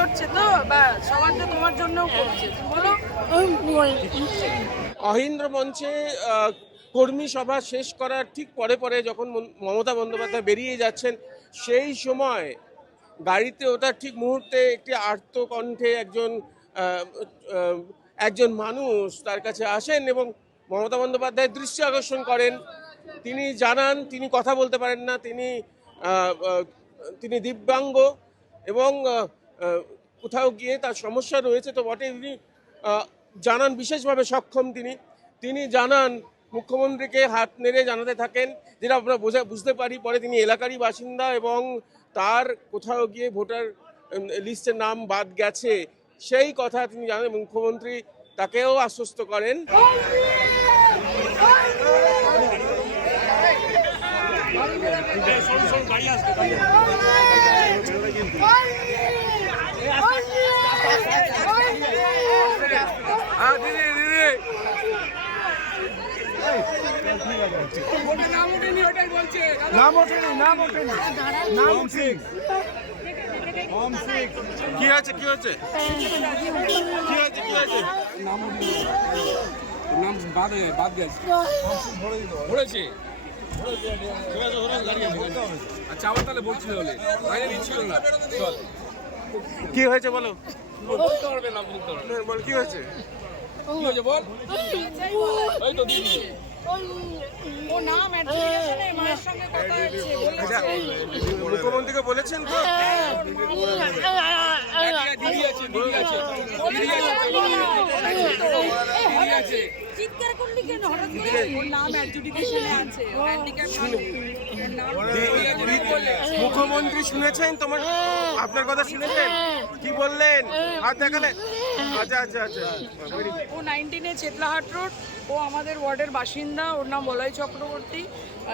লড়ছে তো বা সবার তো তোমার জন্যও করছে, বলো। অহিন্দ্র মঞ্চে কর্মী সভা শেষ করার ঠিক পরে পরে যখন মমতা বন্দ্যোপাধ্যায় বেরিয়ে যাচ্ছেন, সেই সময় গাড়িতে ওঠার ঠিক মুহূর্তে একটি আর্তকণ্ঠে একজন মানুষ তার কাছে আসেন এবং মমতা বন্দ্যোপাধ্যায়ের দৃষ্টি আকর্ষণ করেন। তিনি জানান তিনি কথা বলতে পারেন না, তিনি দিব্যাঙ্গ এবং কোথাও গিয়ে তার সমস্যা রয়েছে তো বটে। তিনি জানান বিশেষভাবে সক্ষম তিনি জানান মুখ্যমন্ত্রীকে হাত নেড়ে জানাতে থাকেন, যেটা আমরা বুঝতে পারি পরে তিনি এলাকারই বাসিন্দা এবং তার কোথাও গিয়ে ভোটার লিস্টের নাম বাদ গেছে সেই কথা তিনি জানেন। মুখ্যমন্ত্রী তাকেও আশ্বস্ত করেন। কি হয়েছে নাম বাদ গেছে ধরেছে। আচ্ছা আবার তাহলে বলছিল বলে বাইরে দিচ্ছিল না। চল কি হয়েছে বলো, বলতে পারবে না, বলতে পারবে বল কি হয়েছে? কি হয়েছে বল। এই তো দিদি ও নাম অ্যাডমিশনে মায়ের সঙ্গে কথা হচ্ছে, আচ্ছা, মুখ্যমন্ত্রীকে বলেছেন তো? দিদি আছে দিদি আছে দিদি আছে। চিৎকার করলি কেন হঠাৎ করে? ওর নাম অ্যাডজুডিকেশনে আছে, ও হ্যান্ডিক্যাপ মানুষ। মুখ্যমন্ত্রী শুনেছেন তোমার, আপনার কথা শুনেছেন? কি বললেন? হাত দেখালেন? আচ্ছা আচ্ছা আচ্ছা। ও 19-এ চেতলাহাট রোড, ও আমাদের ওয়ার্ডের বাসিন্দা, ওর নাম বলাই চক্রবর্তী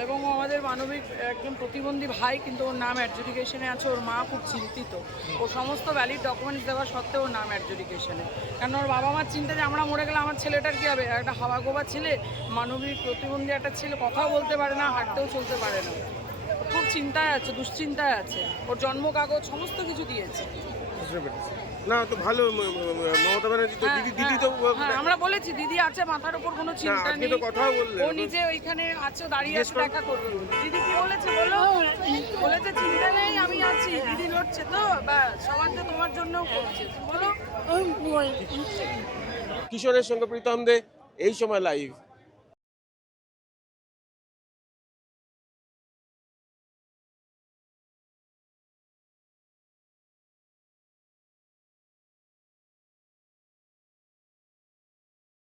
এবং ও আমাদের মানবিক একজন প্রতিবন্ধী ভাই, কিন্তু ওর নাম অ্যাডজুডিকেশনে আছে। ওর মা খুব চিন্তিত, ও সমস্ত ভ্যালিড ডকুমেন্টস দেওয়া সত্ত্বেও ওর নাম অ্যাডজুডিকেশনে। কারণ ওর বাবা মার চিন্তা যে আমরা মরে গেলে আমার ছেলেটার কী হবে? একটা হাওয়া গোবা ছেলে, মানবিক প্রতিবন্ধী একটা ছেলে, কথাও বলতে পারে না, হাঁটতেও চলতে পারে না। খুব চিন্তায় আছে, দুশ্চিন্তায় আছে। ওর জন্ম কাগজ সমস্ত কিছু দিয়েছে। না তো ভালো, মমতা ব্যানার্জি তো দিদি তো আমরা বলেছি দিদি আছে, মাথার উপর কোনো চিন্তা নেই। কথাও বললেন, ও নিজে ওইখানে আছে, দাঁড়িয়ে আছে, দেখা করবে। দিদি কি বলেছে বলো? বলেছে চিন্তা নেই, আমি আছি, দিদি লড়ছে তো বা সবার তো তোমার জন্যও করছে, বলো। কিশোরের সঙ্গে প্রীতম দে, এই সময় লাইভ।